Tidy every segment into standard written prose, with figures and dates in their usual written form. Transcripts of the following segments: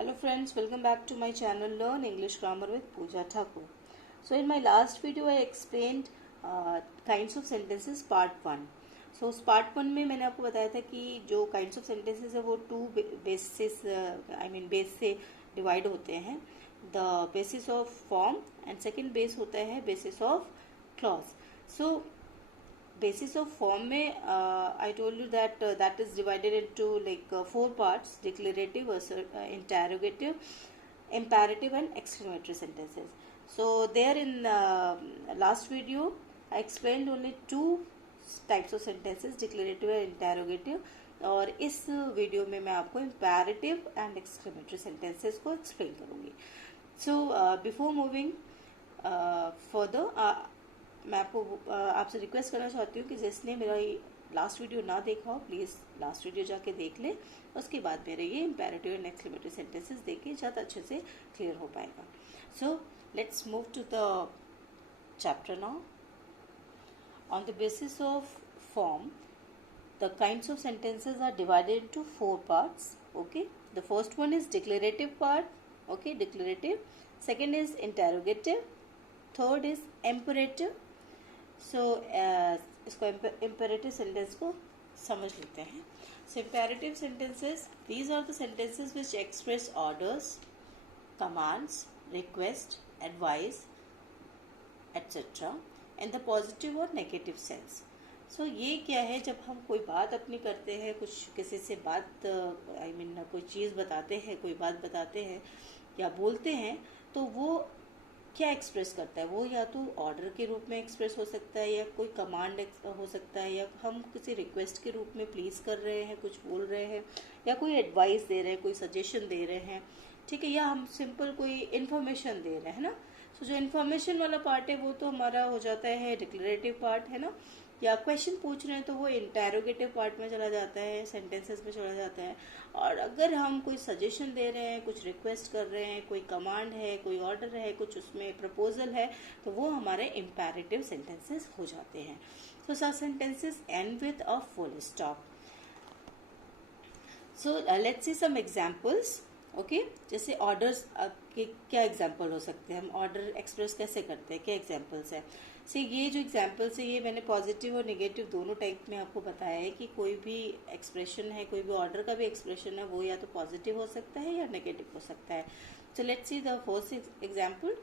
Hello friends, welcome back to my channel Learn English Grammar with Pooja Thakur. So in my last video I explained kinds of sentences part 1. So उस part 1 में मैंने आपको बताया था कि जो kinds of sentences है वो two bases base से divide होते हैं. The basis of form and second base होता है basis of clause. So basis of form में I told you that that is divided into four parts: declarative, interrogative, imperative and exclamatory sentences. So there in last video I explained only two types of sentences, declarative and interrogative, और इस video में मैं आपको imperative and exclamatory sentences को explain करूँगी. So before moving further, मैं आपको आपसे रिक्वेस्ट करना चाहती हूँ कि जिसने मेरा लास्ट वीडियो ना देखा हो प्लीज़ लास्ट वीडियो जाके देख ले, उसके बाद मेरे ये इम्पेरेटिव एंड एक्सक्लेमेटरी सेंटेंसेस देखे ज़्यादा अच्छे से क्लियर हो पाएगा. So let's move to the chapter now. On the basis of form the kinds of sentences are divided into four parts. Okay, the first one is declarative part. Okay, declarative. Second is interrogative. Third is imperative. So इसको imperative sentence को समझ लेते हैं. So imperative sentences, these are the sentences which express orders, commands, request, advice etcetera in the positive और negative sense. So ये क्या है, जब हम कोई बात अपनी करते हैं, कुछ किसी से बात कोई चीज़ बताते हैं, कोई बात बताते हैं या बोलते हैं, तो वो क्या एक्सप्रेस करता है. वो या तो ऑर्डर के रूप में एक्सप्रेस हो सकता है, या कोई कमांड हो सकता है, या हम किसी रिक्वेस्ट के रूप में प्लीज़ कर रहे हैं, कुछ बोल रहे हैं, या कोई एडवाइस दे रहे हैं, कोई सजेशन दे रहे हैं, ठीक है, या हम सिंपल कोई इन्फॉर्मेशन दे रहे हैं ना. तो जो इन्फॉर्मेशन वाला पार्ट है वो तो हमारा हो जाता है डिक्लेरेटिव पार्ट, है ना. या क्वेश्चन पूछ रहे हैं तो वो इंटेरोगेटिव पार्ट में चला जाता है, सेंटेंसेस में चला जाता है. और अगर हम कोई सजेशन दे रहे हैं, कुछ रिक्वेस्ट कर रहे हैं, कोई कमांड है, कोई ऑर्डर है, कुछ उसमें प्रपोजल है, तो वो हमारे इम्पेरेटिव सेंटेंसेस हो जाते हैं. So such sentences end with a full stop. So let's see some examples. Okay, जैसे ऑर्डर्स के क्या एग्जांपल हो सकते हैं, हम ऑर्डर एक्सप्रेस कैसे करते हैं, क्या एग्जांपल्स है. से ये जो एग्जांपल्स है ये मैंने पॉजिटिव और नेगेटिव दोनों टाइप में आपको बताया है कि कोई भी एक्सप्रेशन है, कोई भी ऑर्डर का भी एक्सप्रेशन है, वो या तो पॉजिटिव हो सकता है या नेगेटिव हो सकता है. सो let's see the first example.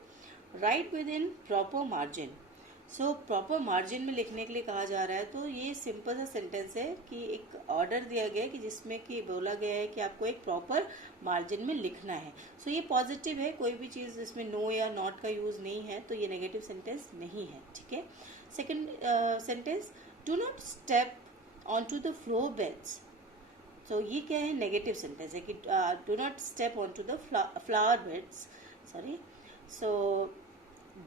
Right with in proper margin. So proper margin में लिखने के लिए कहा जा रहा है, तो ये सिंपल सा सेंटेंस है कि एक ऑर्डर दिया गया है कि जिसमें कि बोला गया है कि आपको एक प्रॉपर मार्जिन में लिखना है. सो ये पॉजिटिव है, कोई भी चीज़ जिसमें नो या नॉट का यूज़ नहीं है, तो ये नेगेटिव सेंटेंस नहीं है. ठीक है. Second sentence, do not step on to the floor beds. तो ये क्या है, नेगेटिव सेंटेंस है कि do not step on to the flower beds. Sorry. So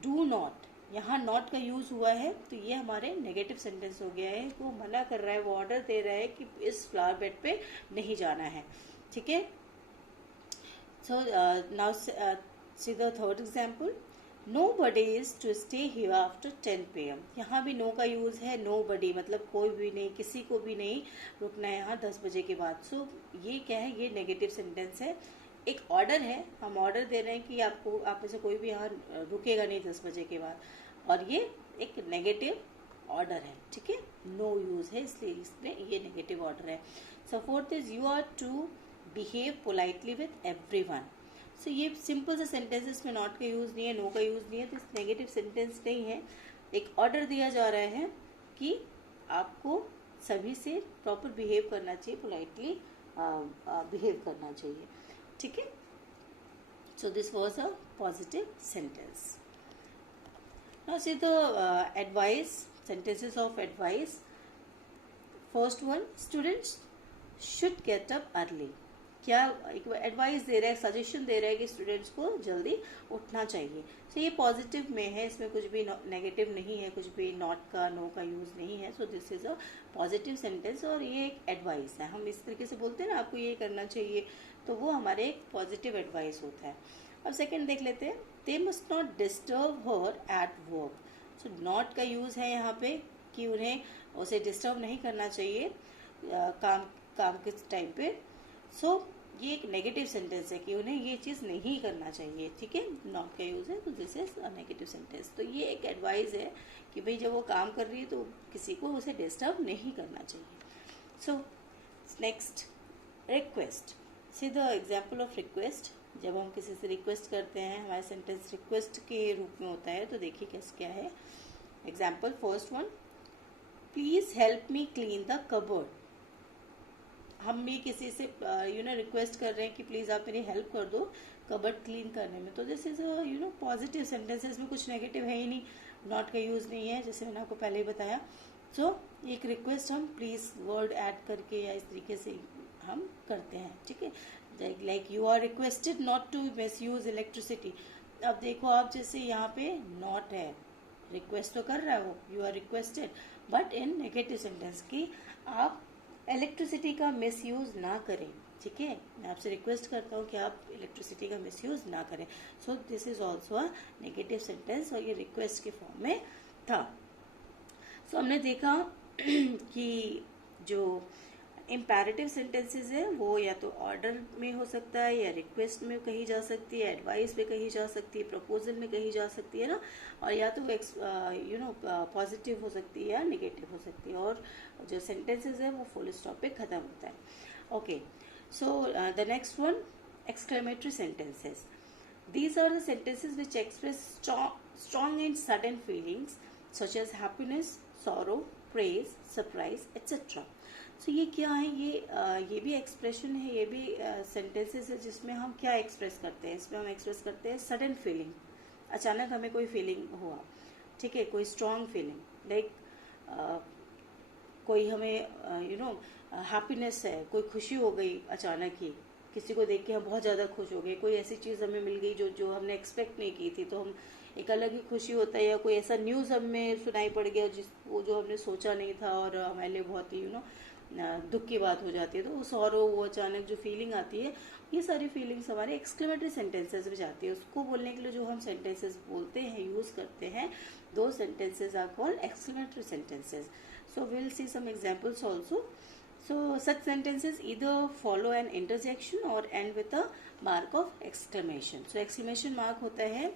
do not, यहाँ नॉट का यूज़ हुआ है, तो ये हमारे नेगेटिव सेंटेंस हो गया है. वो मना कर रहा है, वो ऑर्डर दे रहा है कि इस फ्लावर बेड पे नहीं जाना है. ठीक है. So now see the third example. Nobody is to stay here after 10 PM. यहाँ भी नो का यूज़ है. Nobody मतलब कोई भी नहीं, किसी को भी नहीं रुकना है यहाँ 10 बजे के बाद. सो ये क्या है, ये नेगेटिव सेंटेंस है. एक ऑर्डर है, हम ऑर्डर दे रहे हैं कि आपको, आप में से कोई भी यहाँ रुकेगा नहीं 10 बजे के बाद, और ये एक नेगेटिव ऑर्डर है. ठीक है, नो यूज़ है, इसलिए इसमें ये नेगेटिव ऑर्डर है. So fourth is you are to behave politely with everyone. So ये सिंपल सा सेंटेंस, इसमें नॉट का यूज़ नहीं है, नो का यूज़ नहीं है, तो नेगेटिव सेंटेंस नहीं है. एक ऑर्डर दिया जा रहा है कि आपको सभी से प्रॉपर बिहेव करना चाहिए, पोलाइटली बिहेव करना चाहिए. ठीक है. So this was a positive sentence. Now see the advice, sentences of advice. First one, students should get up early. क्या एडवाइस दे रहा है, सजेशन दे रहा है कि स्टूडेंट्स को जल्दी उठना चाहिए. सो ये पॉजिटिव में है, इसमें कुछ भी नेगेटिव नहीं है, कुछ भी नॉट का, नो का यूज़ नहीं है. So this is a positive sentence, और ये एक एडवाइस है. हम इस तरीके से बोलते हैं ना, आपको ये करना चाहिए, तो वो हमारे एक पॉजिटिव एडवाइस होता है. अब सेकेंड देख लेते हैं. They must not disturb her at work. So not का यूज़ है यहाँ पे कि उन्हें उसे डिस्टर्ब नहीं करना चाहिए काम के टाइम पे. सो ये एक नेगेटिव सेंटेंस है कि उन्हें ये चीज़ नहीं करना चाहिए, ठीक है, नॉट का यूज़ है तो this is a negative sentence. तो ये एक एडवाइस है कि भाई जब वो काम कर रही है तो किसी को उसे डिस्टर्ब नहीं करना चाहिए। So next, request. See the example of request. जब हम किसी से रिक्वेस्ट करते हैं, हमारा सेंटेंस रिक्वेस्ट के रूप में होता है, तो देखिए कैसे क्या है। Example first one, please help me clean the cupboard. हम भी किसी से रिक्वेस्ट कर रहे हैं कि प्लीज़ आप मेरी हेल्प कर दो कबर्ड क्लीन करने में, तो दिस इज़ पॉजिटिव सेंटेंस है, इसमें कुछ नेगेटिव है ही नहीं, नॉट का यूज़ नहीं है जैसे मैंने आपको पहले ही बताया। सो एक रिक्वेस्ट हम प्लीज़ वर्ड ऐड करके या इस तरीके से हम करते हैं, ठीक है। Like you are requested not to misuse electricity. अब देखो आप जैसे यहाँ पे नॉट है, रिक्वेस्ट तो कर रहा है वो, you are requested, but in negative sentence की आप इलेक्ट्रिसिटी का मिसयूज ना करें, ठीक है। मैं आपसे रिक्वेस्ट करता हूँ कि आप इलेक्ट्रिसिटी का मिसयूज ना करें। So this is also a negative sentence और ये रिक्वेस्ट के फॉर्म में था। सो हमने देखा कि जो इम्पैरेटिव सेंटेंसेस है वो या तो ऑर्डर में हो सकता है, या रिक्वेस्ट में कही जा सकती है, एडवाइस में कही जा सकती है, प्रपोजल में कही जा सकती है ना, और या तो पॉजिटिव हो सकती है या नेगेटिव हो सकती है, और जो सेंटेंसेस है वो फुल स्टॉप पे खत्म होता है। Okay, so the next one, exclamatory sentences. These are the sentences which express strong and sudden feelings such as happiness, sorrow, praise, surprise, etc. So ये क्या है, ये भी एक्सप्रेशन है, ये भी सेंटेंसेस है जिसमें हम क्या एक्सप्रेस करते हैं। इसमें हम एक्सप्रेस करते हैं सडन फीलिंग, अचानक हमें कोई फीलिंग हुआ, ठीक है, कोई स्ट्रॉन्ग फीलिंग, लाइक कोई हमें हैप्पीनेस है, कोई खुशी हो गई अचानक ही, किसी को देख के हम बहुत ज़्यादा खुश हो गए, कोई ऐसी चीज़ हमें मिल गई जो हमने एक्सपेक्ट नहीं की थी, तो हम एक अलग ही खुशी होता है, या कोई ऐसा न्यूज़ हमें सुनाई पड़ गया जो हमने सोचा नहीं था और हमारे लिए बहुत ही दुख की बात हो जाती है, तो वो सॉरो, वो अचानक जो फीलिंग आती है, ये सारी फीलिंग्स हमारे एक्सक्लेमेटरी सेंटेंसेस में जाती है। उसको बोलने के लिए जो हम सेंटेंसेस बोलते हैं, यूज़ करते हैं, दो sentences are called exclamatory sentences. So we will see some examples also. So such sentences either follow an interjection or end with a mark of exclamation. So exclamation mark होता है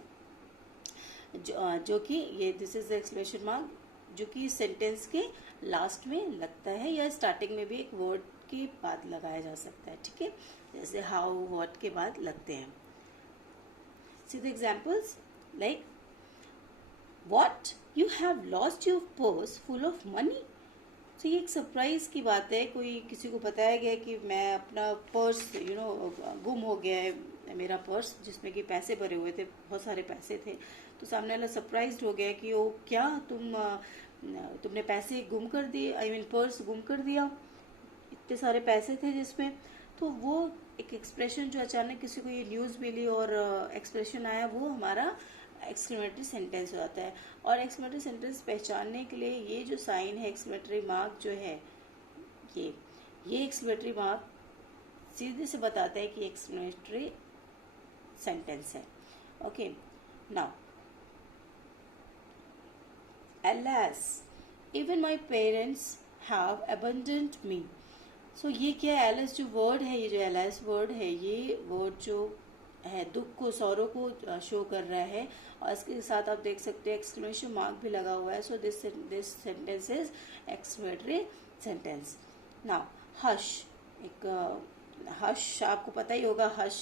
जो कि ये this is the exclamation mark, जो कि sentence के last में लगता है, या स्टार्टिंग में भी एक वर्ड के बाद लगाया जा सकता है, ठीक है, जैसे हाउ, व्हाट के बाद लगते हैं। See the examples, like what, you have lost your purse full of money. तो ये एक सरप्राइज की बात है, कोई किसी को बताया गया कि मैं अपना पर्स गुम हो गया है, मेरा पर्स जिसमें कि पैसे भरे हुए थे, बहुत सारे पैसे थे, तो सामने वाला सरप्राइज्ड हो गया कि ओ क्या तुमने पैसे गुम कर दिए, आई मीन पर्स गुम कर दिया, इतने सारे पैसे थे जिसमें। तो वो एक एक्सप्रेशन जो अचानक किसी को ये न्यूज़ मिली और एक्सप्रेशन आया, वो हमारा एक्सक्लेमेटरी सेंटेंस हो जाता है। और एक्सक्लेमेटरी सेंटेंस पहचानने के लिए ये जो साइन है, एक्सक्लेमेटरी मार्क जो है, ये एक्सक्लेमेटरी मार्क सीधे से बताता है कि एक्सक्लेमेटरी सेंटेंस है। Okay, now alas even my parents have abandoned me। सो ये क्या है, एलएस जो वर्ड है, ये जो एलएस वर्ड है, ये वर्ड जो है दुख को, सौरों को शो कर रहा है, और इसके साथ आप देख सकते हैं एक्सक्लेमेशन मार्क भी लगा हुआ है। So this sentence is exclamatory sentence. Now hush, एक हश आपको पता ही होगा, हश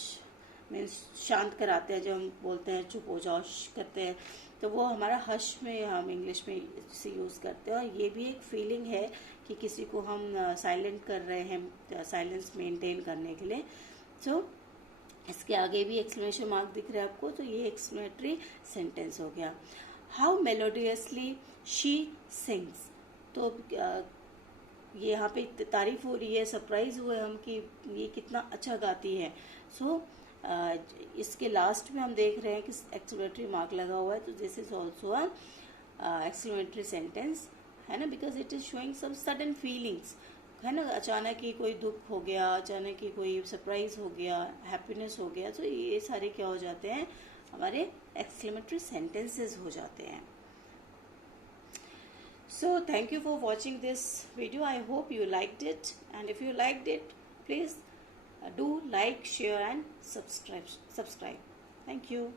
मीन्स शांत कराते हैं, जो हम बोलते हैं चुप हो जाओ करते हैं, तो वो हमारा हश में हम इंग्लिश में इसे यूज़ करते हैं। और ये भी एक फीलिंग है कि किसी को हम साइलेंट कर रहे हैं, साइलेंस मेंटेन करने के लिए। सो इसके आगे भी एक्सक्लेमेशन मार्क दिख रहा है आपको, तो ये एक्सक्लेमेटरी सेंटेंस हो गया। हाउ मेलोडियसली शी सिंग्स, तो ये यहाँ पे तारीफ हो रही है, सरप्राइज हुए हम कि ये कितना अच्छा गाती है। सो इसके लास्ट में हम देख रहे हैं कि एक्सक्लेमेटरी मार्क लगा हुआ है, तो this is also a exclamatory sentence, है ना, because it is showing some sudden feelings, है ना, अचानक ही कोई दुख हो गया, अचानक ही कोई सरप्राइज हो गया, हैप्पीनेस हो गया, तो ये सारे क्या हो जाते हैं, हमारे एक्सक्लेमेटरी सेंटेंसेस हो जाते हैं। So thank you for watching this video. I hope you liked it, and if you liked it, please do like, share and subscribe. Thank you.